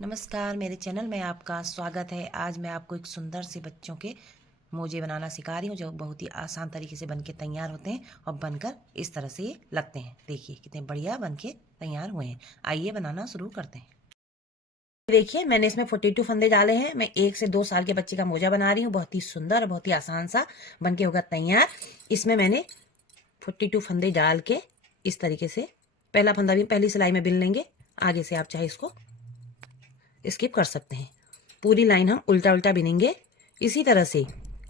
नमस्कार, मेरे चैनल में आपका स्वागत है। आज मैं आपको एक सुंदर से बच्चों के मोजे बनाना सिखा रही हूँ जो बहुत ही आसान तरीके से बनके तैयार होते हैं और बनकर इस तरह से ये लगते हैं। देखिए कितने बढ़िया बनके तैयार हुए हैं। आइए बनाना शुरू करते हैं। देखिए मैंने इसमें 42 फंदे डाले हैं। मैं 1 से 2 साल के बच्चे का मोजा बना रही हूँ। बहुत ही सुंदर, बहुत ही आसान सा बनके होगा तैयार। इसमें मैंने 42 फंदे डाल के इस तरीके से पहला फंदा भी पहली सिलाई में बिन लेंगे। आगे से आप चाहे इसको स्किप कर सकते हैं। पूरी लाइन हम उल्टा उल्टा बिनेंगे। इसी तरह से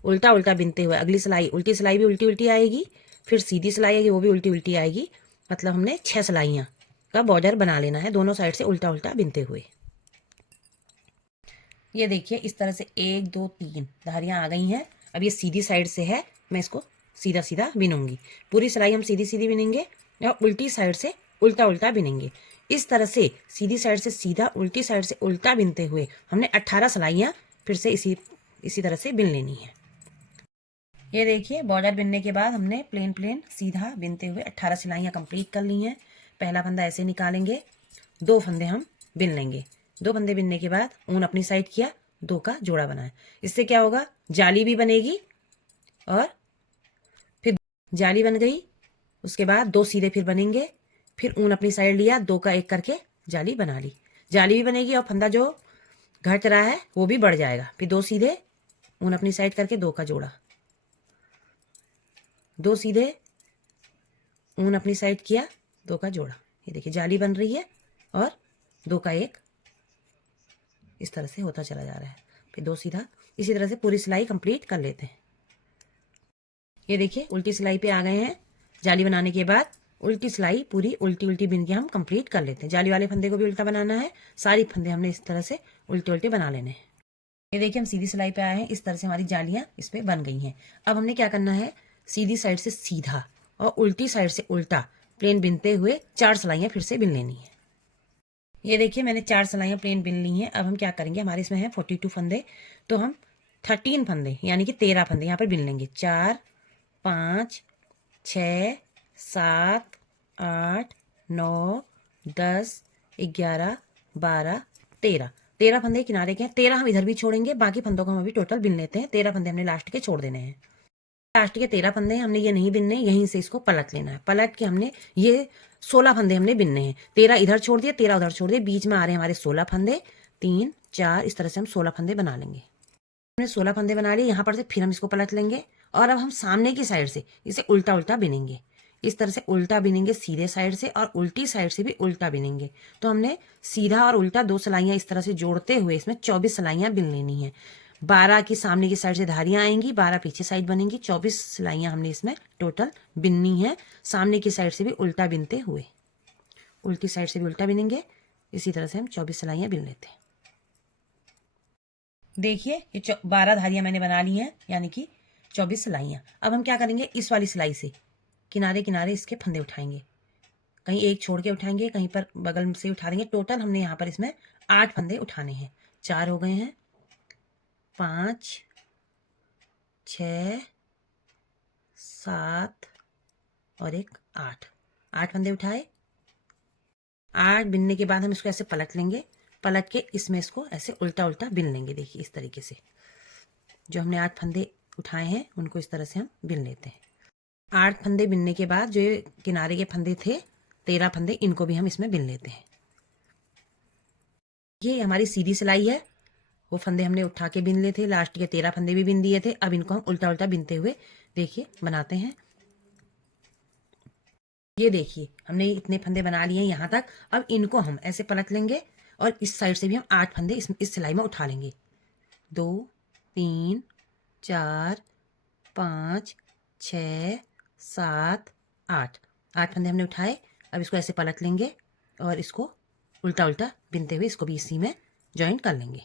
उल्टा उल्टा बिनते हुए अगली सिलाई, उल्टी सिलाई भी उल्टी उल्टी आएगी, फिर सीधी सिलाई आएगी, वो भी उल्टी उल्टी आएगी। मतलब हमने 6 सिलाइयाँ का बॉर्डर बना लेना है दोनों साइड से उल्टा उल्टा बिनते हुए। ये देखिए इस तरह से 1 2 3 धारियाँ आ गई हैं। अब ये सीधी साइड से है, मैं इसको सीधा सीधा बिनूंगी। पूरी सिलाई हम सीधी सीधी बिनेंगे और उल्टी साइड से उल्टा उल्टा बिनेंगे। इस तरह से सीधी साइड से सीधा, उल्टी साइड से उल्टा बिनते हुए हमने 18 सिलाइयाँ फिर से इसी तरह से बिन लेनी है। ये देखिए बॉर्डर बिनने के बाद हमने प्लेन प्लेन सीधा बिनते हुए 18 सिलाइयाँ कंप्लीट कर ली हैं। पहला फंदा ऐसे निकालेंगे, 2 फंदे हम बिन लेंगे। 2 फंदे बिनने के बाद ऊन अपनी साइड किया, 2 का जोड़ा बनाया। इससे क्या होगा, जाली भी बनेगी और फिर जाली बन गई। उसके बाद 2 सीधे फिर बनेंगे, फिर ऊन अपनी साइड लिया, 2 का 1 करके जाली बना ली। जाली भी बनेगी और फंदा जो घट रहा है वो भी बढ़ जाएगा। फिर 2 सीधे ऊन अपनी साइड करके 2 का जोड़ा, 2 सीधे ऊन अपनी साइड किया, 2 का जोड़ा। ये देखिए जाली बन रही है और 2 का 1 इस तरह से होता चला जा रहा है। फिर 2 सीधा, इसी तरह से पूरी सिलाई कंप्लीट कर लेते हैं। ये देखिए उल्टी सिलाई पे आ गए हैं। जाली बनाने के बाद उल्टी सिलाई पूरी उल्टी उल्टी बिन के हम कंप्लीट कर लेते हैं। जाली वाले फंदे को भी उल्टा बनाना है। सारी फंदे हमने इस तरह से उल्टे उल्टे बना लेने हैं। ये देखिए हम सीधी सिलाई पे आए हैं। इस तरह से हमारी जालियां इस पे बन गई हैं। अब हमने क्या करना है, सीधी साइड से सीधा और उल्टी साइड से उल्टा प्लेन बिनते हुए 4 सिलाइयां फिर से बिन लेनी है। ये देखिए मैंने 4 सिलाइयां प्लेन बिन ली हैं। अब हम क्या करेंगे, हमारे इसमें है 42 फंदे, तो हम 13 फंदे यानी कि 13 फंदे यहाँ पर बिन लेंगे। 4 5 6 7 8 9 10 11 12 13 13 फंदे किनारे के हैं। 13 हम इधर भी छोड़ेंगे, बाकी फंदों को हम अभी टोटल बिन लेते हैं। 13 फंदे हमने लास्ट के छोड़ देने हैं। लास्ट के 13 फंदे हमने ये नहीं बिनने, यहीं से इसको पलट लेना है। पलट के हमने ये 16 फंदे हमने बिनने हैं। 13 इधर छोड़ दिए, 13 उधर छोड़ दिए, बीच में आ रहे हैं हमारे 16 फंदे। 3 4 इस तरह से हम 16 फंदे बना लेंगे। हमने 16 फंदे बना लिए। यहाँ पर से फिर हम इसको पलट लेंगे और अब हम सामने की साइड से इसे उल्टा उल्टा बिनेंगे। इस तरह से उल्टा बिनेंगे सीधे साइड से और उल्टी साइड से भी उल्टा बिनेंगे। तो हमने सीधा और उल्टा 2 सिलाइयाँ इस तरह से जोड़ते हुए इसमें 24 सिलाइयाँ बिन लेनी है। 12 की सामने की साइड से धारियाँ आएंगी, 12 पीछे साइड बनेंगी। 24 सिलाइयाँ हमने इसमें टोटल बिननी है। सामने की साइड से भी उल्टा बिनते हुए, उल्टी साइड से भी उल्टा बिनेंगे। इसी तरह से हम 24 सिलाइयाँ बिन लेते हैं। देखिए ये 12 धारियां मैंने बना ली हैं, यानी कि 24 सिलाइयाँ। अब हम क्या करेंगे, इस वाली सिलाई से किनारे किनारे इसके फंदे उठाएंगे। कहीं एक छोड़ के उठाएंगे, कहीं पर बगल से उठा देंगे। टोटल हमने यहाँ पर इसमें 8 फंदे उठाने हैं। 4 हो गए हैं, 5 6 7 और एक 8। 8 फंदे उठाए। 8 बिनने के बाद हम इसको ऐसे पलट लेंगे। पलट के इसमें इसको ऐसे उल्टा उल्टा बिन लेंगे। देखिए इस तरीके से जो हमने 8 फंदे उठाए हैं उनको इस तरह से हम बिन लेते हैं। 8 फंदे बिनने के बाद जो किनारे के फंदे थे 13 फंदे, इनको भी हम इसमें बिन लेते हैं। ये हमारी सीधी सिलाई है। वो फंदे हमने उठा के बिन लिए थे, लास्ट के 13 फंदे भी बिन दिए थे। अब इनको हम उल्टा उल्टा बिनते हुए देखिए बनाते हैं। ये देखिए हमने इतने फंदे बना लिए हैं यहाँ तक। अब इनको हम ऐसे पलट लेंगे और इस साइड से भी हम 8 फंदे इस सिलाई में उठा लेंगे। 2 3 4 5 6 7 8। 8 फंदे हमने उठाए। अब इसको ऐसे पलट लेंगे और इसको उल्टा उल्टा बिनते हुए इसको भी इसी में ज्वाइन कर लेंगे।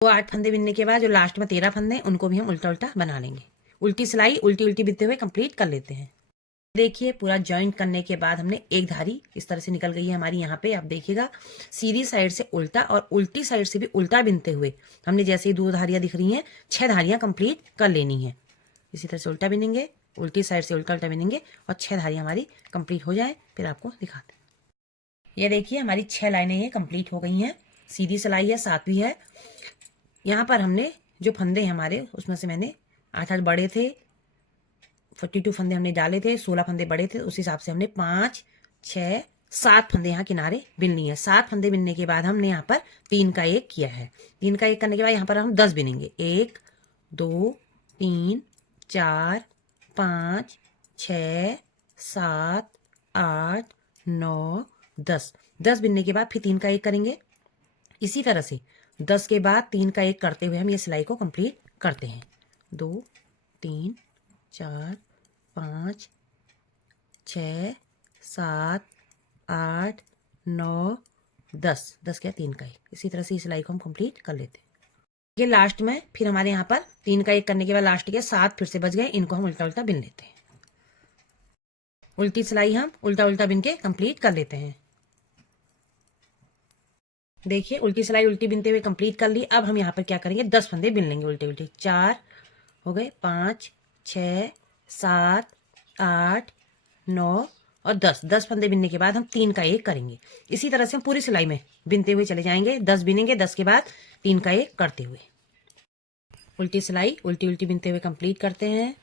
वो 8 फंदे बिनने के बाद जो लास्ट में 13 फंदे हैं उनको भी हम उल्टा उल्टा बना लेंगे। उल्टी सिलाई उल्टी उल्टी बिनते हुए कंप्लीट कर लेते हैं। देखिए पूरा ज्वाइंट करने के बाद हमने एक धारी इस तरह से निकल गई है हमारी। यहाँ पे आप देखिएगा सीधी साइड से उल्टा और उल्टी साइड से भी उल्टा बिनते हुए हमने जैसे ही 2 धारियां दिख रही हैं 6 धारियां कंप्लीट कर लेनी है। इसी तरह से उल्टा बिनेंगे, उल्टी साइड से उल्टा उल्टा बिनेंगे और 6 धारियां हमारी कंप्लीट हो जाए फिर आपको दिखाते हैं। ये देखिए हमारी 6 लाइनें ये कंप्लीट हो गई हैं। सीधी सिलाई है, 7वीं है। यहाँ पर हमने जो फंदे हैं हमारे, उसमें से मैंने 8 बड़े थे, 42 फंदे हमने डाले थे, 16 फंदे बड़े थे, उस हिसाब से हमने 5, 6, 7 फंदे यहाँ किनारे बिननी है। 7 फंदे बिनने के बाद हमने यहाँ पर 3 का 1 किया है। 3 का 1 करने के बाद यहाँ पर हम 10 बिनेंगे। 1, 2, 3, 4, 5, 6, 7, 8, 9, 10। 10 बिनने के बाद फिर 3 का 1 करेंगे। इसी तरह से 10 के बाद 3 का 1 करते हुए हम ये सिलाई को कंप्लीट करते हैं। 2, 3, 4, 5, 6, 7, 8, 9, 10। 10 क्या 3 का 1। इसी तरह से इस सिलाई को हम कंप्लीट कर लेते हैं। ये लास्ट में फिर हमारे यहाँ पर 3 का 1 करने के बाद लास्ट के 7 फिर से बच गए, इनको हम उल्टा उल्टा बिन लेते हैं। उल्टी सिलाई हम उल्टा उल्टा बिन के कंप्लीट कर लेते हैं। देखिए उल्टी सिलाई उल्टी बिनते हुए कंप्लीट कर ली। अब हम यहाँ पर क्या करेंगे, 10 फंदे बिन लेंगे उल्टे उल्टे। 4 हो गए, 5, 6, 7, 8, 9 और 10। 10 फंदे बिनने के बाद हम 3 का 1 करेंगे। इसी तरह से हम पूरी सिलाई में बिनते हुए चले जाएंगे। 10 बिनेंगे, 10 के बाद 3 का 1 करते हुए उल्टी सिलाई उल्टी उल्टी बिनते हुए कंप्लीट करते हैं।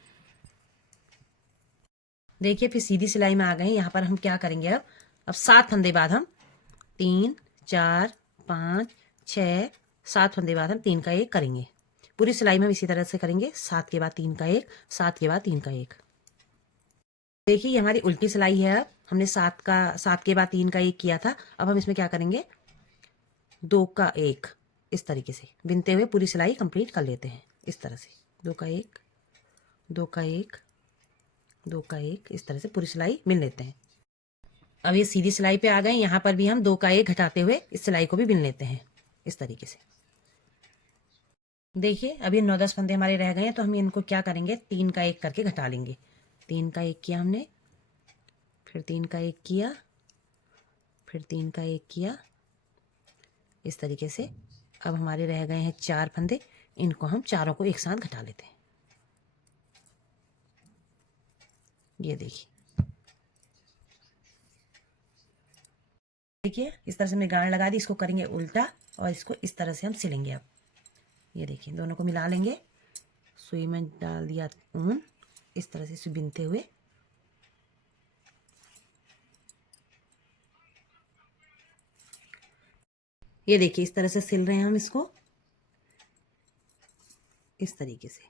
देखिए फिर सीधी सिलाई में आ गए। यहाँ पर हम क्या करेंगे, अब 7 फंदे बाद हम 3, 4, 5, 6, 7 फंदे बाद हम 3 का 1 करेंगे। पूरी सिलाई में हम इसी तरह से करेंगे। 7 के बाद 3 का 1, 7 के बाद 3 का 1। देखिए ये हमारी उल्टी सिलाई है। अब हमने 7 के बाद 3 का 1 किया था। अब हम इसमें क्या करेंगे, 2 का 1 इस तरीके से बिनते हुए पूरी सिलाई कंप्लीट कर लेते हैं। इस तरह से 2 का 1, 2 का 1, 2 का 1, इस तरह से पूरी सिलाई बिन लेते हैं। अब ये सीधी सिलाई पे आ गए। यहाँ पर भी हम 2 का 1 घटाते हुए इस सिलाई को भी बिन लेते हैं इस तरीके से। देखिए अब ये 9-10 फंदे हमारे रह गए हैं, तो हम इनको क्या करेंगे, 3 का 1 करके घटा लेंगे। 3 का 1 किया हमने, फिर 3 का 1 किया, फिर 3 का 1 किया, इस तरीके से। अब हमारे रह गए हैं 4 फंदे, इनको हम चारों को एक साथ घटा लेते हैं। ये देखिए इस तरह से हमने गांठ लगा दी। इसको करेंगे उल्टा और इसको इस तरह से हम सिलेंगे। अब ये देखिए दोनों को मिला लेंगे। सुई में डाल दिया ऊन, इस तरह से इसे बिनते हुए ये देखिए इस तरह से सिल रहे हैं हम इसको इस तरीके से।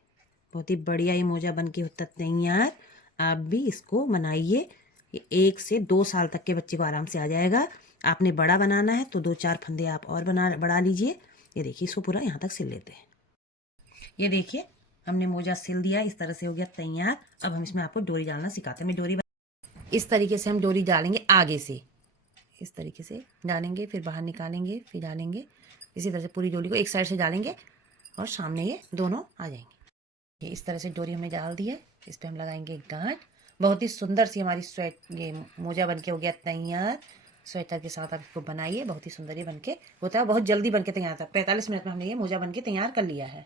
बहुत ही बढ़िया ये मोजा बन के होता तैयार। आप भी इसको बनाइए। ये 1 से 2 साल तक के बच्चे को आराम से आ जाएगा। आपने बड़ा बनाना है तो 2-4 फंदे आप और बढ़ा लीजिए। ये देखिए इसको पूरा यहाँ तक सिल लेते हैं। ये देखिए हमने मोजा सिल दिया, इस तरह से हो गया तैयार। अब हम इसमें आपको डोरी डालना सिखाते हैं। डोरी इस तरीके से हम डोरी डालेंगे आगे से, इस तरीके से डालेंगे, फिर बाहर निकालेंगे, फिर डालेंगे। इसी तरह से पूरी डोरी को एक साइड से डालेंगे और सामने ये दोनों आ जाएंगे। ये इस तरह से डोरी हमने डाल दी है। इस पर हम लगाएंगे गांठ। बहुत ही सुंदर सी हमारी ये मोजा बन के हो गया तैयार। स्वेटर के साथ आप इसको बनाइए, बहुत ही सुंदर ये बन के होता है। बहुत जल्दी बन के तैयार था। 45 मिनट में हमने ये मोजा बन के तैयार कर लिया है।